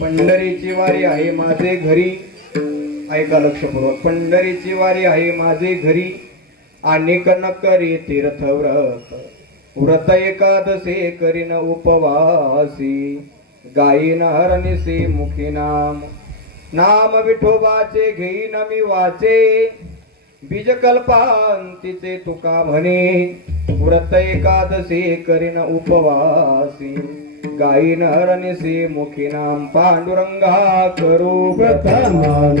पंढरीची वारी आहे माझे घरी, ऐका लक्षपूर्वक. पंढरीची वारी आहे माझे घरी, अनेक न करी तीर्थ व्रत, व्रत एकादशी करीन उपवासी, गायीन हरनिसी मुखी नाम, नाम विठोबाचे घेईन मी वाचे, बीज कल्पांतीचे तुका म्हणे, व्रत एकादशी करीन उपवासी, गायीन हरनिसी मुखी नाम, पांडुरंगा करू प्रथमान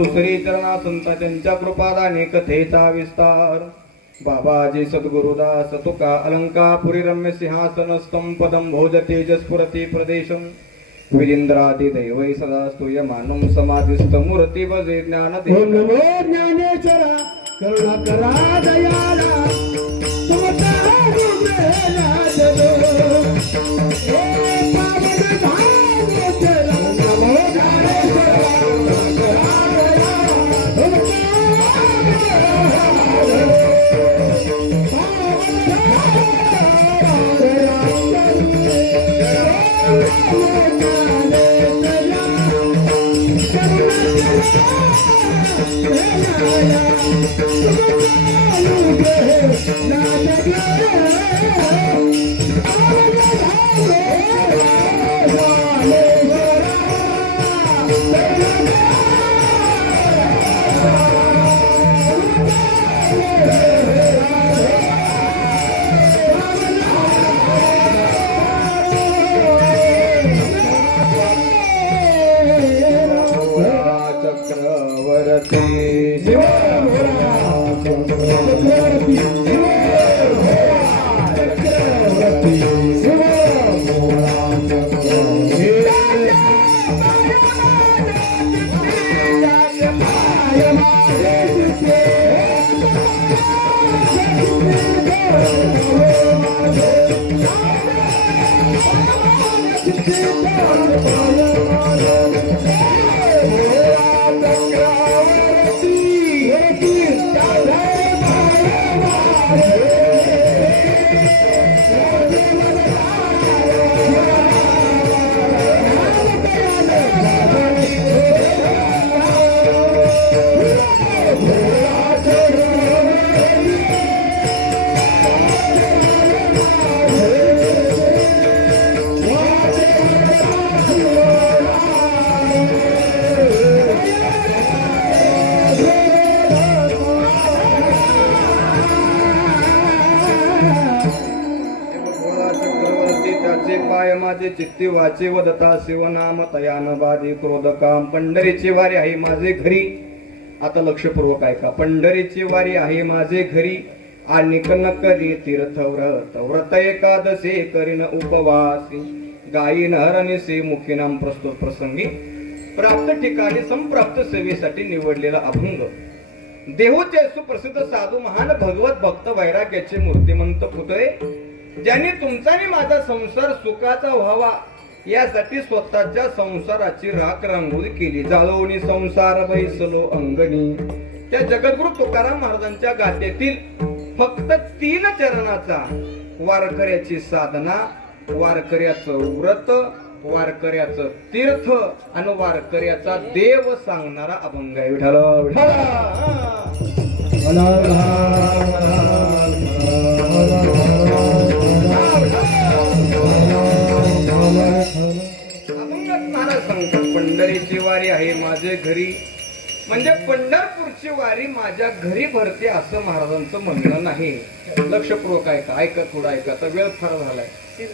दुसरी चरणा संत त्यांच्या कृपादाने कथेचा विस्तार. बाबाजी सद्गुरुदास तुका अलंकापुरी रम्य सिंहासन स्तंपदम भोज तेजस्फुरती प्रदेशम विलिंद्रादि दैवै सदा स्तूयमानं समाधिस्थ मूर्ती भजे ज्ञान ओम नमो ज्ञानेश्वरा करुणा करा दयाला तुमचा गुरुला जगो हे पावन धाम तेरा नमो ज्ञानेश्वरा करुणा करा चक्रवर्ती शिव पाय माझे चित्ती वाचे वदता शिवनाम तयान बाधी क्रोध काम. पंढरीची वारी आहे माझे घरी. आता लक्षपूर्वक ऐका. पंढरीची वारी आहे माझे घरी आणि करी तीर्थव्रत. व्रत एकादशी करीन उपवासी गायीन हरणीसे मुखीनाम. प्रस्तुत प्रसंगी प्राप्त ठिकाणी संप्राप्त सेवेसाठी निवडलेला अभंग. देहूचे सुप्रसिद्ध साधू महान भगवत भक्त वैराग्याचे मूर्तिमंत पुतळे ज्यांनी तुमचा आणि माझा संसार सुखाचा व्हावा यासाठी स्वतःच्या संसाराची राख रांगोळी केली. जाळवणी संसार बैसलो अंगणी. त्या जगद्गुरु तुकाराम महाराजांच्या गाथेतील फक्त 3 चरणाचा वारकऱ्याची साधना, वारकऱ्याचं व्रत, वारकऱ्याचं तीर्थ आणि वारकऱ्याचा देव सांगणारा अभंग आहे. विठ्ठल अभंगात महाराज सांगतात पंढरीची वारी आहे माझे घरी. म्हणजे पंढरपूरची वारी माझ्या घरी भरते असं महाराजांचं म्हणणं नाही. लक्षपूर्वक ऐका. ऐका थोडं ऐका. तर वेळ फार झालाय.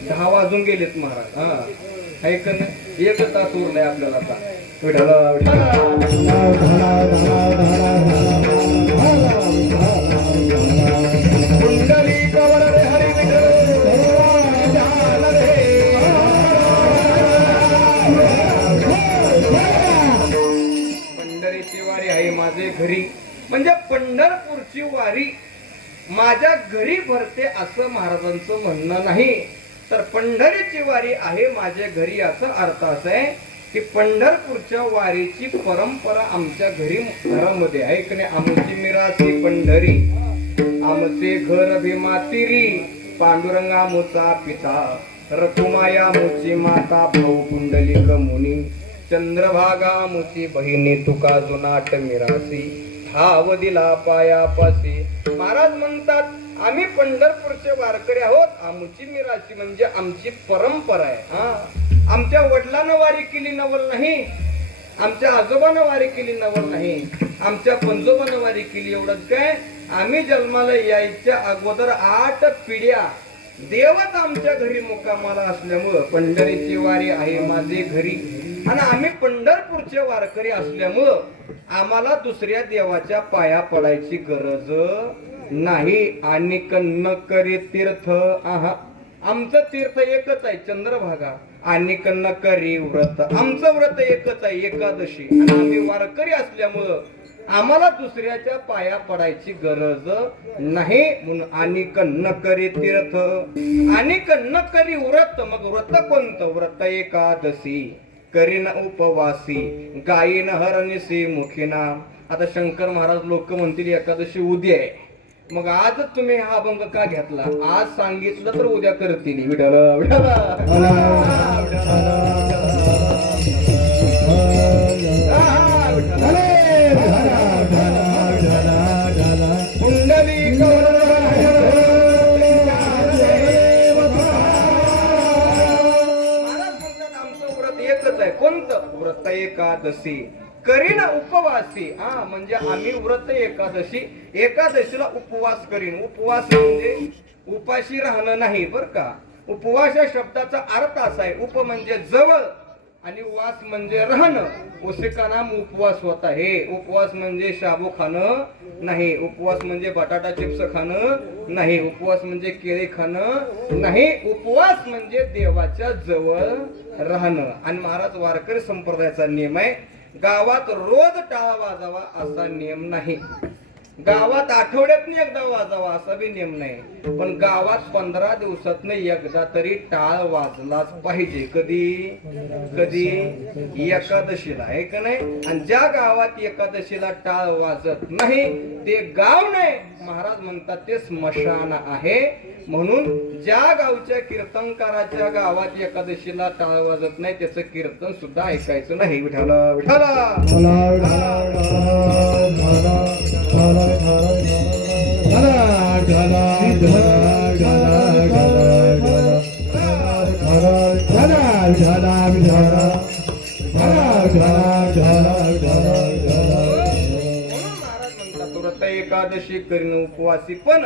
10 वाजून गेलेत महाराज. हा ऐक ना. 1 तास उरलाय आपल्याला आता. पंढरीची वारी आहे माझे घरी. म्हणजे पंढरपूरची वारी माझ्या घरी भरते असं महाराजांचं म्हणणं नाही. तर पंढरीची वारी आहे माझ्या घरी याचा अर्थ असा आहे की पंढरपूरच्या वारीची परंपरा आमच्या घरामध्ये आहे की नाही. आमची मिरासी पंढरी आमचे घर भीमातिरी. पांडुरंगा मुचा पिता रकुमाया मुची माता. भाऊ पुंडलिक मुनी चंद्रभागा मुची बहिणी. तुका जुनाट मिरासी ठाव दिला पायापासी. महाराज म्हणतात आम्ही पंढरपूरचे वारकरी आहोत. आमची मिरासी म्हणजे आमची परंपरा आहे. आमच्या वडिलांना वारी केली नवल नाही. आमच्या आजोबांना वारी केली नवल नाही. आमच्या पंजोबांना वारी केली एवढंच काय. आम्ही जन्माला यायच्या अगोदर 8 पिढ्या देवच आमच्या घरी मुक्कामाला असल्यामुळं पंढरीची वारी आहे माझे घरी. आणि आम्ही पंढरपूरचे वारकरी असल्यामुळं आम्हाला दुसऱ्या देवाच्या पाया पडायची गरज नाही. आणि न करी तीर्थ आहा, आमचं तीर्थ एकच आहे चंद्रभागा. आणि न करी व्रत, आमचं व्रत एकच आहे एकादशी. आणि आम्ही वारकरी असल्यामुळं आम्हाला दुसऱ्याच्या पाया पडायची गरज नाही. म्हणून आणि न करी तीर्थ आणि न करी व्रत. मग व्रत कोणतं? व्रत एकादशी करीन उपवासी गायीन हरणिसी मुखीना. आता शंकर महाराज लोक म्हणतील एकादशी उद्या आहे, मग आजच तुम्ही हा अभंग का घेतला? आज सांगितलं तर उद्या करतील. विठ्ठल कोणतं? व्रत एकादशी करीन उपवासी. हा म्हणजे आम्ही व्रत एकादशी, एकादशीला उपवास करीन. उपवास म्हणजे उपाशी राहणं नाही बर का. उपवास या शब्दाचा अर्थ असा आहे, उप म्हणजे जवळ आणि वास म्हणजे राहणं. उसिका नाम उपवास होता हे. उपवास म्हणजे शाबू खाणं नाही, उपवास म्हणजे बटाटा चिप्स खाणं नाही, उपवास म्हणजे केळी खाणं नाही, उपवास म्हणजे देवाच्या जवळ राहणं. आणि महाराज वारकरी संप्रदायाचा नियम आहे, गावात रोज टाळा वाजावा असा नियम नाही. गावात आठवड्यातनं एकदा वाजावा असा बी नियम नाही. पण गावात 15 दिवसातनं एकदा तरी टाळ वाजलाच पाहिजे. कधी? कधी? एकादशीला, आहे का नाही? आणि ज्या गावात एकादशीला टाळ वाजत नाही ते गाव नाही, महाराज म्हणतात ते स्मशान आहे. म्हणून ज्या गावच्या कीर्तनकाराच्या गावात एकादशीला टाळ वाजत नाही त्याचं कीर्तन सुद्धा ऐकायचं नाही. विठाला एकादशी करीन उपवासी पण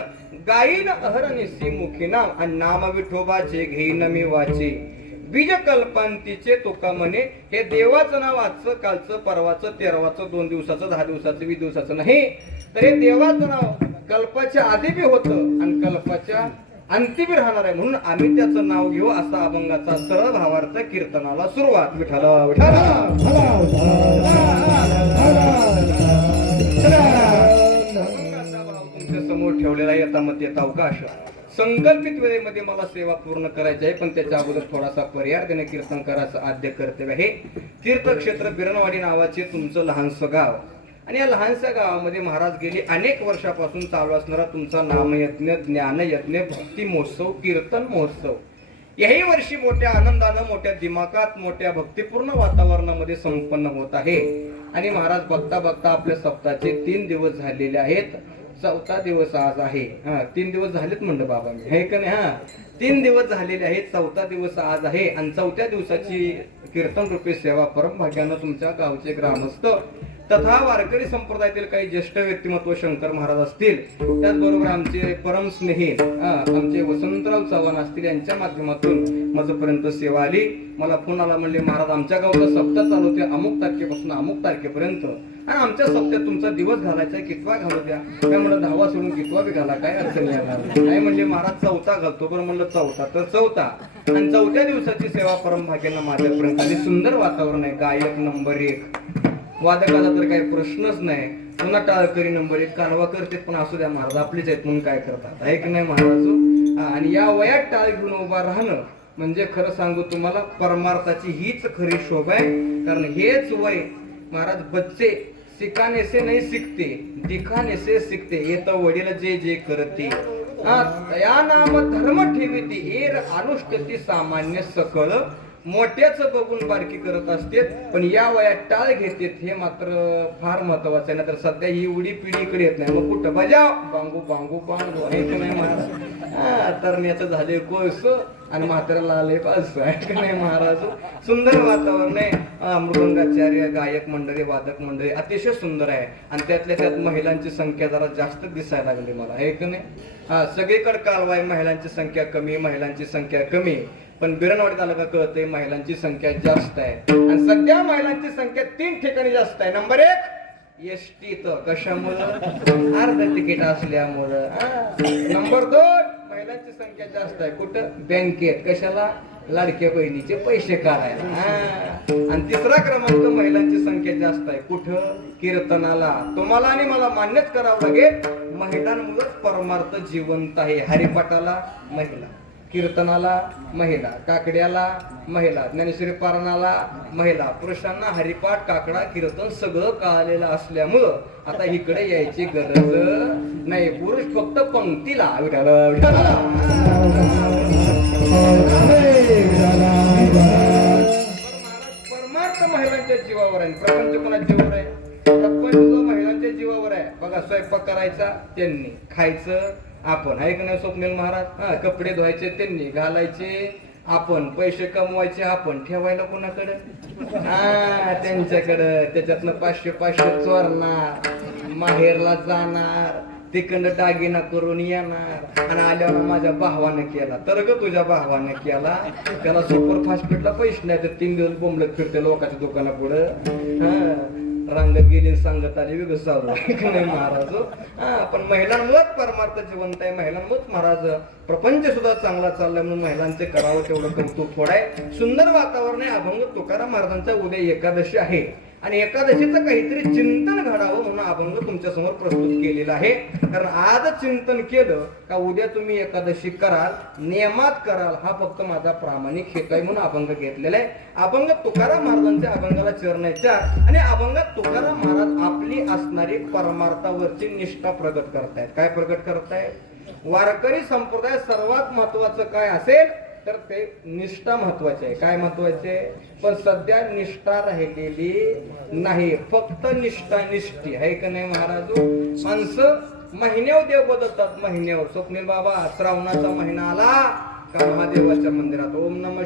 गायीन अहरणिसी मुखीना. आणि नाम विठोबाचे घेईन मी वाचे बीज कल्पांतीचे तुका म्हणे. हे देवाचं नाव आजचं कालचं परवाचं 13वाचं 2 दिवसाचं 10 दिवसाचं 20 दिवसाचं नाही, तर हे देवाचं नाव कल्पाच्या आधी बी होतं आणि कल्पाच्या अंती बी राहणार आहे. म्हणून आम्ही त्याचं नाव घेऊ असा अभंगाचा सरळ भावार्थ कीर्तनाला सुरुवात. विठाला तुमच्या समोर ठेवलेला यथामत येत अवकाश. संकल्पित वेळेमध्ये मला सेवा पूर्ण करायची आहे, पण त्याच्या अगोदर थोडासा पर्याय देणे कीर्तन करायचं आद्य कर्तव्य आहे. तीर्थक्षेत्र बिरणवाडी नावाचे तुमचं लहानसं गाव, आणि या लहानशा गावामध्ये महाराज गेली अनेक वर्षापासून चालू असणारा तुमचा नामयज्ञ, ज्ञानयज्ञ, भक्ती महोत्सव, कीर्तन महोत्सव याही वर्षी मोठ्या आनंदानं, मोठ्या दिमाकात, मोठ्या भक्तिपूर्ण वातावरणामध्ये संपन्न होत आहे. आणि महाराज बघता बघता आपल्या सप्ताहाचे 3 दिवस झालेले आहेत. 4था दिवस आज आहे. 3 दिवस झालेत म्हणलं बाबा मी, हे का नाही? 3 दिवस झालेले आहेत, 4था दिवस आज आहे. आणि 4थ्या दिवसाची कीर्तन रूपी सेवा परमभाग्यानं तुमच्या गावचे ग्रामस्थ तथा वारकरी संप्रदायातील काही ज्येष्ठ व्यक्तिमत्व शंकर महाराज असतील, त्याचबरोबर आमचे परम स्नेही आमचे वसंतराव चव्हाण असतील, यांच्या माध्यमातून माझ्यापर्यंत सेवा आली. मला फोन आला, म्हणले महाराज आमच्या गावचा सप्ताह चालू होते अमुक तारखेपासून अमुक तारखेपर्यंत, आणि आमच्या सप्त्यात तुमचा दिवस घालायचा आहे, कितवा घालू द्या. काय म्हणलं 10वा सोडून कितवा बी घाला, काय अडचण नाही. काय म्हणले महाराज 4था घालतो. बरं म्हणलं 4था तर 4था. आणि 4थ्या दिवसाची सेवा परमभाग्यानं माझ्यापर्यंत आली. सुंदर वातावरण आहे. गायक नंबर 1, वादकाचा तर काही प्रश्नच नाही. पुन्हा टाळकरी नंबर 1, कालवा करते पण असू द्या महाराज आपलीच आहेत म्हणून काय करतात, आहे की नाही महाराज? आणि या वयात टाळ घेऊन उभा राहणं म्हणजे खरं सांगू तुम्हाला परमार्थाची हीच खरी शोभा आहे. कारण हेच वय महाराज बच्चे सिखाने से नहीं सीखते, दिखाने से सीखते. येत वडील जे जे करते या नाम धर्म ठेविते, एर अनुष्ठती सामान्य सकळ. मोठ्याच बघून बारकी करत असते, पण या वयात टाळ घेते हे मात्र फार महत्वाचं आहे. नाहीतर सध्या ही उडी पिढी इकडे येत नाही. मग कुठं बजाव बांगू बांगू बांगू, आहे की नाही महाराज? तरण्याचं झाले कोस आणि म्हाताऱ्याला आले पास, आहे की नाही महाराज? सुंदर वातावरण आहे. मृदंगाचार्य, गायक मंडळी, वादक मंडळी अतिशय सुंदर आहे. आणि त्यातल्या त्यात महिलांची संख्या जरा जास्त दिसायला लागली मला, आहे की नाही? सगळीकडे कालवा आहे, महिलांची संख्या कमी, महिलांची संख्या कमी. पण बिरणवाडी तालुका कळते महिलांची संख्या जास्त आहे. आणि सध्या महिलांची संख्या 3 ठिकाणी जास्त आहे. नंबर 1 एसटीत कशामुळं अर्ध तिकीट असल्यामुळं नंबर 2 महिलांची संख्या जास्त आहे कुठं बँकेत कशाला लाडक्या बहिणीचे पैसे काढायला आणि तिसरा क्रमांक महिलांची संख्या जास्त आहे कुठं कीर्तनाला तुम्हाला आणि मला मान्यच करावं लागेल महिलांमुळेच परमार्थ जिवंत आहे हरिपाठाला महिला कीर्तनाला महिला काकड्याला महिला ज्ञानेश्वरी पारणाला महिला पुरुषांना हरिपाठ काकडा कीर्तन सगळं कळालेलं असल्यामुळं आता इकडे यायची गरज नाही पुरुष फक्त पंक्तीला परमार्थ महिलांच्या जीवावर आहे प्रपंच कोणाच्या जीवावर आहे प्रपंच महिलांच्या जीवावर आहे बघा स्वयंपाक करायचा त्यांनी खायचं आपण आहे का नाही स्वप्नील महाराज कपडे धुवायचे त्यांनी घालायचे आपण पैसे कमवायचे आपण ठेवायला कोणाकडे त्यांच्याकडे त्याच्यातनं 500 चोरणार माहेरला जाणार तिकडं दागिना करून येणार आणि आल्यावर माझ्या भावानं केला तर ग तुझ्या भावानं केला त्याला सुपर फास्टफूडला पैसे नाही तर 3 दिवस बोंबलत फिरते लोकांच्या दुकाना पुढं रंगत गेली सांगत आली वेगळं नाही महाराज पण महिलांमुळेच परमार्थ जिवंत आहे महिलांमुळेच महाराज प्रपंच सुद्धा चांगला चाललाय म्हणून महिलांचे करावं तेवढं कौतुक थोडं आहे सुंदर वातावरण आहे अभंग तुकाराम महाराजांचा उद्या एकादशी आहे आणि एकादशीचं काहीतरी चिंतन घडावं म्हणून अभंग तुमच्या समोर प्रस्तुत केलेला आहे कारण आज चिंतन केलं का उद्या तुम्ही एकादशी कराल नियमात कराल हा फक्त माझा प्रामाणिक हेतू आहे म्हणून अभंग घेतलेला आहे अभंग तुकाराम महाराजांच्या अभंगाला चरणायच्या आणि अभंगात तुकाराम महाराज आपली असणारी परमार्थावरची निष्ठा प्रगट करतायत काय प्रगट करतायत वारकरी संप्रदाय सर्वात महत्वाचं काय असेल तर ते निष्ठा महत्वाची आहे काय महत्वाचे पण सध्या निष्ठा राहिलेली नाही फक्त निष्ठी आहे का नाही महाराज माणसं महिन्यावर देव बदलतात महिन्यावर स्वप्नील बाबा श्रावणाचा महिना आला का महादेवाच्या मंदिरात ओम नमः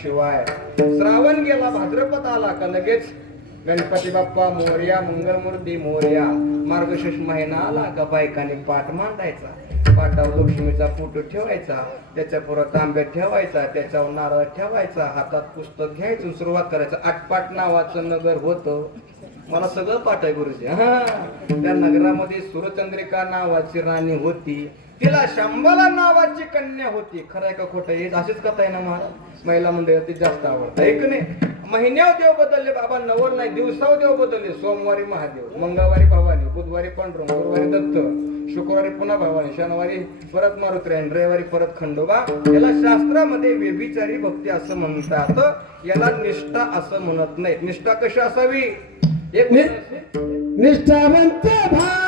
शिवाय श्रावण गेला भाद्रपद आला का लगेच गणपती बाप्पा मोरया मंगलमूर्ती मोरया मार्गशीर्ष महिना आला का बायकाने पाठ मांडायचा पाटावर लक्ष्मीचा फोटो ठेवायचा त्याच्या पुढे तांब्या ठेवायचा त्याच्यावर नारळ ठेवायचा हातात पुस्तक घ्यायचं सुरुवात करायचं आटपाट नावाचं नगर होतं मला सगळं पाठ आहे गुरुजी त्या नगरामध्ये सूरचंद्रिका नावाची राणी होती तिला शंबाला नावाची कन्या होती खरंय का खोटं हे अशीच कथा आहे ना महाराज महिला मंडळात जास्त आवडतं ऐक नाही महिन्यावर देव बदलले बाबा नवर नाही दिवसावर देव बदलले सोमवारी महादेव मंगळवारी भवानी बुधवारी पांडुरंग गुरुवारी दत्त शुक्रवारी पुन्हा भवानी शनिवारी परत मारुतीरायण रविवारी परत खंडोबा याला शास्त्रामध्ये व्यभिचारी भक्ती असं म्हणतात याला निष्ठा असं म्हणत नाही निष्ठा कशी असावी एक निष्ठावंत भाव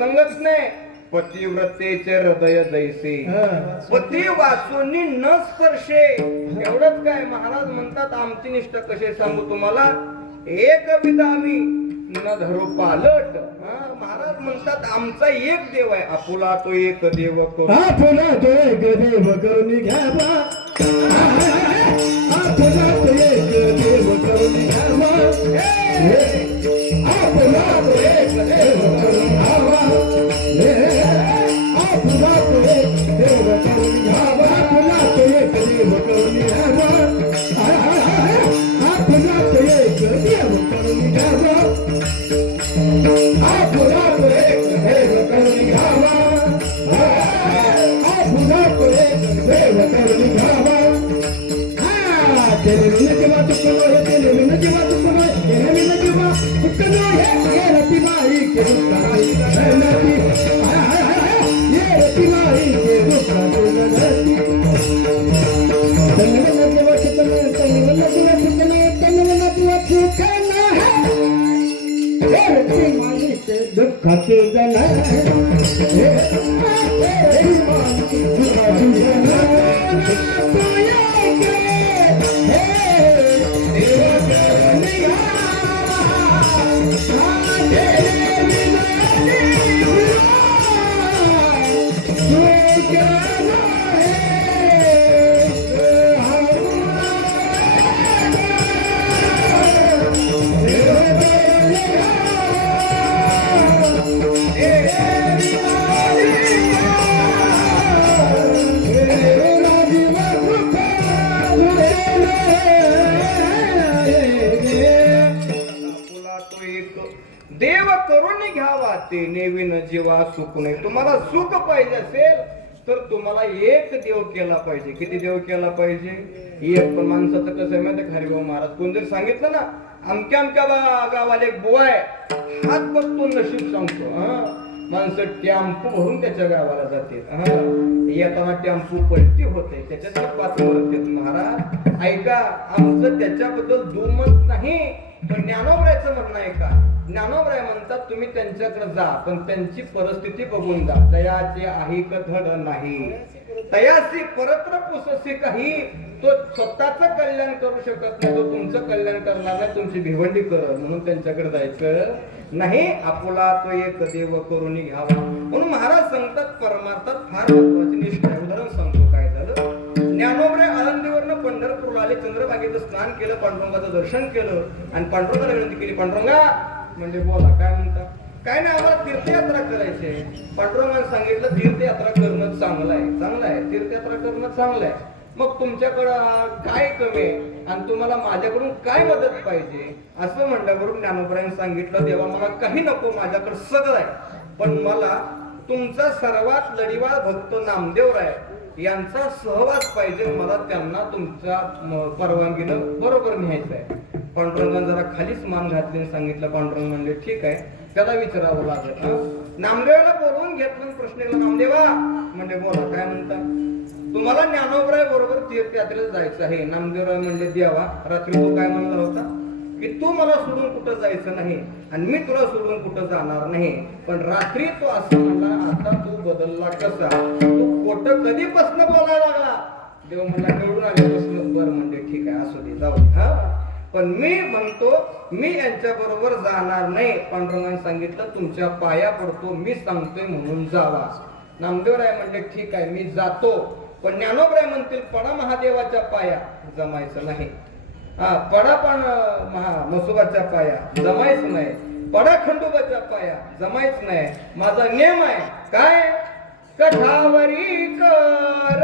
संगच नाही पतिव्रतेचे हृदय दैसे पती वाचूनी न स्पर्शे. एवढंच काय महाराज म्हणतात आमची निष्ठा कशी सांगू तुम्हाला. एक विधामी न धरू पालट. महाराज म्हणतात आमचा एक देव आहे आपुला तो एक देव करून. आपुला तो एक देव करून घ्यावा. आपुला तो एक देव करून घ्यावा. आपुला तो एक देव करून घ्यावा. आपुला तो एक देव करून घ्यावा. आपुला तो एक देव करून घ्यावा. आपुला तो एक देव करून घ्यावा. आपुला तो एक देव करून घ्यावा. आपुला तो एक देव करून घ्यावा. तेरे विना जेव्हा चुकलो हे तेरे विना जेव्हा चुकलो तेरे विना जेव्हा चुकलो हे रतिबाई के दुःखाची गणती. ये रतिबाई के दुःखाची गणती. तेरे विना जेव्हा चुकलो तेरे विना जेव्हा चुकलो तेरे विना जेव्हा चुकलो हे रतिबाई के दुःखाची गणती. हे रतिबाई के दुःखाची गणती. देव करून घ्यावा ते नेविन जीवा सुख नाही. तुम्हाला सुख पाहिजे असेल तर तुम्हाला एक देव केला पाहिजे. किती देव केला पाहिजे. एक. पण माणसाचं कसं आहे माहिती हरिभाऊ महाराज कोण जर सांगितलं ना अमक्या गावाला एक बुवा आहे हात बघतो नशीब सांगतो. माणसं टॅम्पू भरून त्याच्या गावाला जाते. येताना टॅम्पू पलटी होते त्याच्यात 5 मरत. महाराज ऐका आमचं त्याच्याबद्दल दुमत नाही पण ज्ञानोबरायचं म्हणणं आहे का. ज्ञानोबराय म्हणतात तुम्ही त्यांच्याकडे जा पण त्यांची परिस्थिती बघून जा. दयाचे आहे धड नाही तयासी परत्र पुससी काही. तो स्वतःच कल्याण करू शकत नाही तो तुमचं कल्याण करणार नाही तुमची भिवंडी करत म्हणून त्यांच्याकडे जायचं नाही. आपुला तो एक देव करून घ्यावा. म्हणून महाराज सांगतात परमार्थात फार महत्वाची निष्ठा आहे. उदाहरण सांगतो काय झालं. ज्ञानोबराय आळंदीवरनं पंढरपूरला आले. चंद्रभागेचं स्नान केलं पांडुरंगाचं दर्शन केलं आणि पांडुरंगाला विनंती केली पांडुरंगा म्हणजे बोला काय म्हणता. काय नाही आम्हाला तीर्थयात्रा करायची आहे. पांडुरंगाने सांगितलं तीर्थयात्रा करणं चांगलं आहे. चांगलं आहे तीर्थयात्रा करणं चांगलं आहे. मग तुमच्याकडं काय कमी आहे आणि तुम्हाला माझ्याकडून काय मदत पाहिजे असं म्हटल्यावरून ज्ञानोबरायने सांगितलं देवा मला काही नको माझ्याकडे सगळं आहे पण मला तुमचा सर्वात लढीवाळ भक्त नामदेवराय यांचा सहवास पाहिजे. मला त्यांना तुमच्या परवानगीनं बरोबर न्यायचं आहे. पांडुरंगाने जरा खालीच मान घातली सांगितलं. पांडुरंग म्हणले ठीक आहे त्याला विचारावं लागेल. नामदेवाला बोलवून घेतलं प्रश्न केला. नामदेवा म्हणजे बोला काय म्हणता. तुम्हाला ज्ञानोबराय बरोबर तीर्थयात्रेला जायचं आहे. नामदेवराय म्हणजे देवा रात्री तू काय म्हणला होता की तू मला सोडून कुठं जायचं नाही आणि मी तुला सोडून कुठं जाणार नाही. पण रात्री तो असं म्हणला आता तू बदलला कसा. तू खोटं कधीपासून बोलायला लागला. देव म्हणला निवडून आल्यापासून बरं म्हणजे ठीक आहे असू दे जाऊ दे. पण मी म्हणतो मी यांच्या बरोबर जाणार नाही. पांडुरंगाने सांगितलं तुमच्या पाया पडतो मी सांगतोय म्हणून जावा. नामदेवराय म्हणले ठीक आहे मी जातो. पण ज्ञानोबराय म्हणतील पडा महादेवाच्या पाया जमायचं नाही. पडा पण मसोबाच्या पाया जमायचं नाही. पडा खंडोबाच्या पाया जमायचं नाही. माझा नियम आहे काय कठावरी कर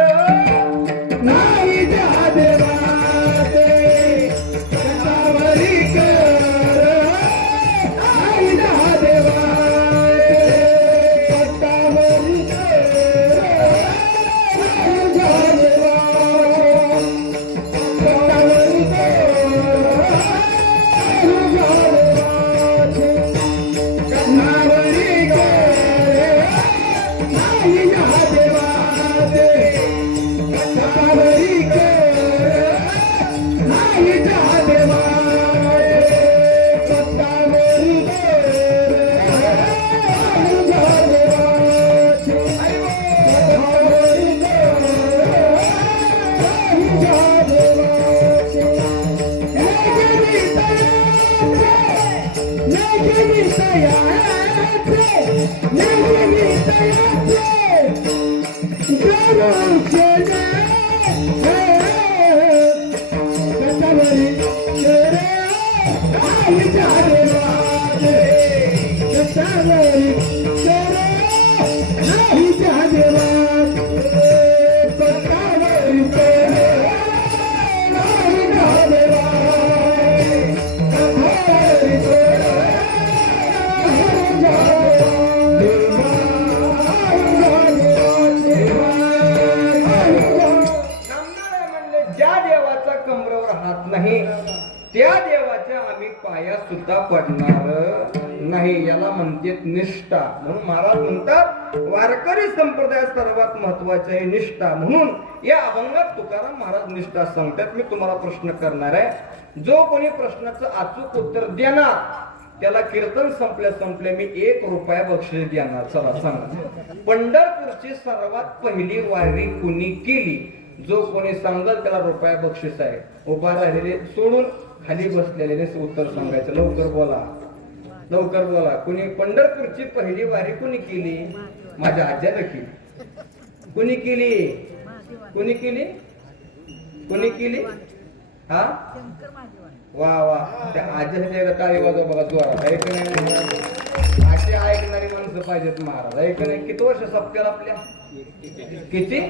नाही देवा कठावरी कर नाही देवा कठावरी कर नाही देवा कठावरी कर नाही देवा कठावरी आईच्या देवाचे कटावरी चोर आईच्या देवाचे कटावरी चोर आईच्या देवाचे कटावरी चोर नामदार म्हणले ज्या देवाचा कमरेवर हात नाही त्या देवाच्या आम्ही पाया सुद्धा पडणार नाही, याला म्हणतात निष्ठा. म्हणून महाराज म्हणतात वारकरी संप्रदायात सर्वात महत्वाचे आहे निष्ठा. म्हणून या अभंगात तुकाराम महाराज निष्ठा सांगतात. मी तुम्हाला प्रश्न करणार आहे, जो कोणी प्रश्नाचं अचूक उत्तर देणार त्याला कीर्तन संपले मी 1 रुपया बक्षीस देणार. चला सांगा, पंढरपूरची सर्वात पहिली वारी कुणी केली? जो कोणी सांगल त्याला रुपया बक्षीस आहे. उभा राहिलेले सोडून खाली बसलेले उत्तर सांगायचं. लवकर बोला, लवकर बोला. कुणी पंढरपूरची पहिली वारी कुणी केली? माझ्या आज्यानं केली. कुणी केली? कुणी केली? कुणी केली? हा, वा वा. त्या आज्याच्या टाळी वाजवा बघा जोरात. ऐक नाही, अशी ऐकणारी माणसं पाहिजेत महाराज. ऐक नाही. किती वर्ष सप्त्याला आपल्या? किती?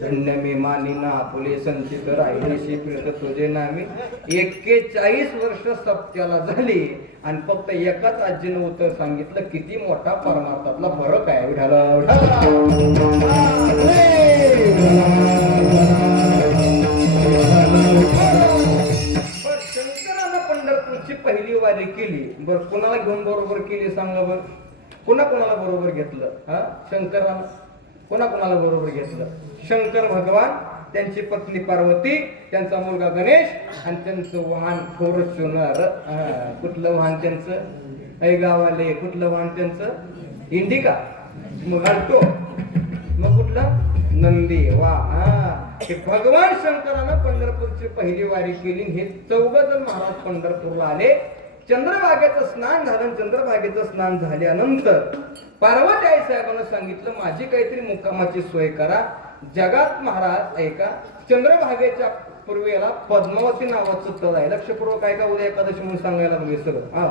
धन्य मी मानिना फुले संचित राहिलेशी पिळत तुझे नामी. 41 वर्ष सप्त्याला झाली आणि फक्त एकाच आजीनं उत्तर सांगितलं. किती मोठा परमार्थातला फरक आहे. शंकरानं पंढरपूरची पहिली वारी केली. बर, कोणाला घेऊन बरोबर केली सांगा बर. कोणाला बरोबर घेतलं? हा, शंकरानं कोणाला बरोबर घेतलं? शंकर भगवान, त्यांची पत्नी पार्वती, त्यांचा मुलगा गणेश आणि त्यांचं वाहन फॉर्च्युनर. कुठलं वाहन त्यांचं? ऐ गावाले, कुठलं वाहन त्यांचं? इंडिका. मग अल्टो. मग कुठलं? नंदी. वा. हे भगवान शंकरानं पंढरपूरची पहिली वारी केली. हे 14 जण महाराज पंढरपूरला आले. चंद्रभागेचं स्नान झालं. चंद्रभागेचं स्नान झाल्यानंतर पार्वती आई साहेबांना सांगितलं माझी काहीतरी मुक्कामाची सोय करा. जगात महाराज ऐका, चंद्रभागेच्या पूर्वेला पद्मावती नावाचं तळ आहे. लक्षपूर्वक ऐका, उद्या एकादशी म्हणून सांगायला लागले सगळं. हा,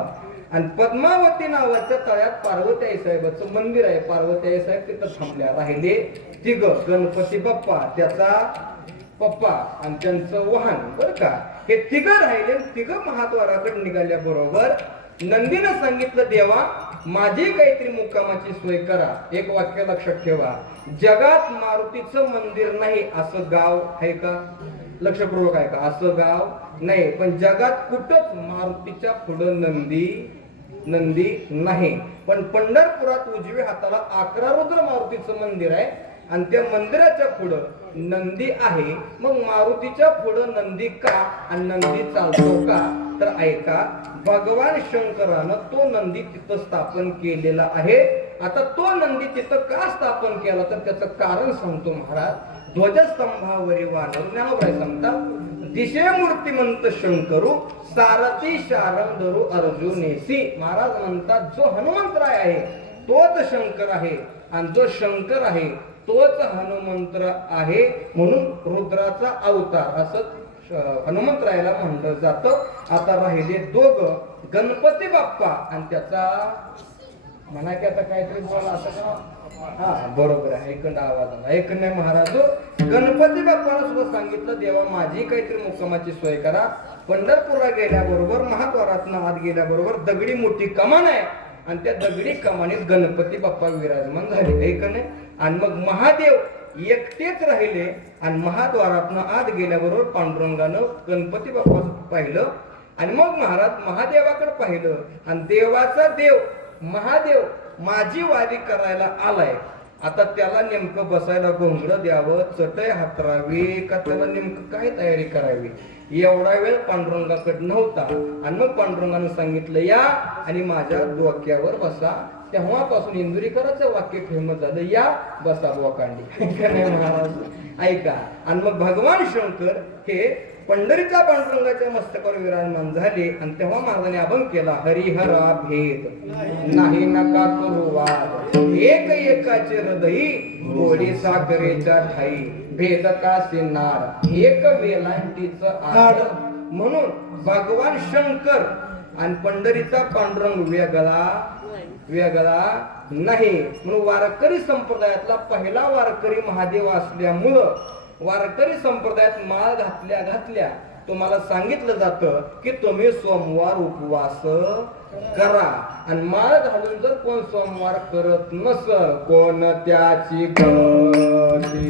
आणि पद्मावती नावाच्या तळ्यात पार्वती आई साहेबाचं मंदिर आहे. पार्वती आई साहेब तिथं थांबल्या. राहिले 3 गणपती बाप्पा, त्याचा पप्पा आणि त्यांचं वाहन. बर का, हे 3 राहिले. 3 महाद्वाराकडे निघाल्या बरोबर नंदीनं सांगितलं देवा माझी काहीतरी मुक्कामाची सोय करा. एक वाक्य लक्षात ठेवा, जगात मारुतीचं मंदिर नाही असं गाव आहे का? लक्षपूर्वक आहे का? असं गाव नाही. पण जगात कुठंच मारुतीच्या पुढं नंदी नाही. पण पंढरपुरात उजव्या हाताला 11 रुद्र मारुतीचं मंदिर आहे आणि त्या मंदिराच्या पुढं नंदी आहे. मग मारुतीच्या पुढं नंदी का आणि नंदी चालतो का? तर ऐका, भगवान शंकरानं तो नंदी तिथं स्थापन केलेला आहे. आता तो नंदी तिथं का स्थापन केला तर त्याचं कारण सांगतो महाराज. ध्वजस्तंभावरी वानर ज्ञानोबाई सांगतात दिशे मूर्तिमंत शंकरू सारथी शारंगधरू अर्जुनेसी. महाराज म्हणतात जो हनुमंतराय आहे तोच शंकर आहे आणि जो शंकर आहे तोच हनुमंत्र आहे. म्हणून रुद्राचा अवतार असं हनुमंतरायाला म्हणलं जातं. आता राहिले 2 गणपती बाप्पा आणि त्याचा म्हणा की आता काहीतरी बोला असं का? हा, बरोबर आहे. ऐकंड आवाज ऐक नाही महाराज. गणपती बाप्पाला सुद्धा सांगितलं देवा माझी काहीतरी मुक्कामाची सोय करा. पंढरपूरला गेल्याबरोबर महाद्वारातनं आत गेल्याबरोबर दगडी मोठी कमान आहे आणि त्या दगडी कमानीत गणपती बाप्पा विराजमान झाले. ऐक नाही. आणि मग महादेव एकटेच राहिले आणि महाद्वारातनं आत गेल्याबरोबर पांडुरंगानं गणपती बाप्पा पाहिलं आणि मग महाराज महादेवाकडे पाहिलं आणि देवाचा देव महादेव माझी वारी करायला आलाय. आता त्याला नेमकं बसायला घोंगडं द्यावं, चटई हातरावी का त्याला नेमकं काय तयारी करावी एवढा वेळ पांडुरंगाकडे नव्हता. आणि मग पांडुरंगानं सांगितलं या आणि माझ्या डोक्यावर बसा. तेव्हापासून इंदुरीकरांचं वाक्य फेमस झालं, या बसा बोकांडी. महाराज ऐका. आणि मग भगवान शंकर हे पंढरीच्या पांडुरंगाच्या मस्तकावर विराजमान झाले आणि तेव्हा महाराजांनी अभंग केला, हरिहरा भेद नाही नका करू वाद, एक एकाचे हृदयी गोडी साखरेच्या ठाई, भेद का सिनार एक वेलांटीच आड म्हणून भगवान शंकर आणि पंढरीचा पांडुरंग वेगळा नाही. म्हणून वारकरी संप्रदायातला पहिला वारकरी महादेव असल्यामुळं वारकरी संप्रदायात माळ घातल्या तुम्हाला सांगितलं जातं की तुम्ही सोमवार उपवास करा. आणि माळ घालून जर कोण सोमवार करत नसल कोण त्याची गती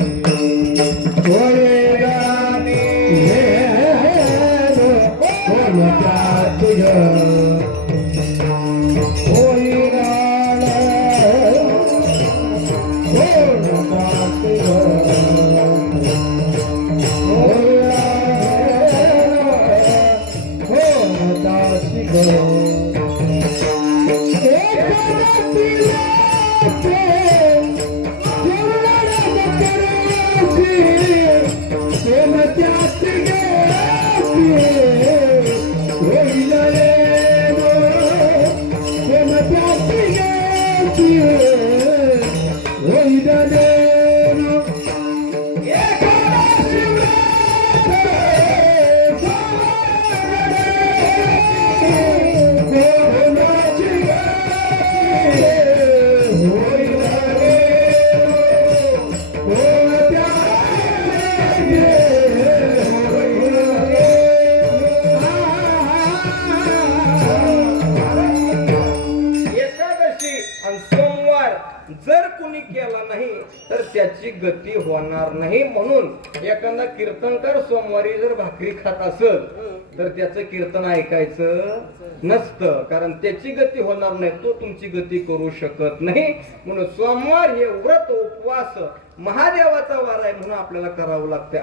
जर कुणी केला नाही तर त्याची गती होणार नाही. म्हणून एखादा कीर्तनकार सोमवारी जर भाकरी खात असेल तर त्याचं कीर्तन ऐकायचं नसतं, कारण त्याची गती होणार नाही, तो तुमची गती करू शकत नाही. म्हणून सोमवार हे व्रत उपवास महादेवाचा वार आहे म्हणून आपल्याला करावं लागतं.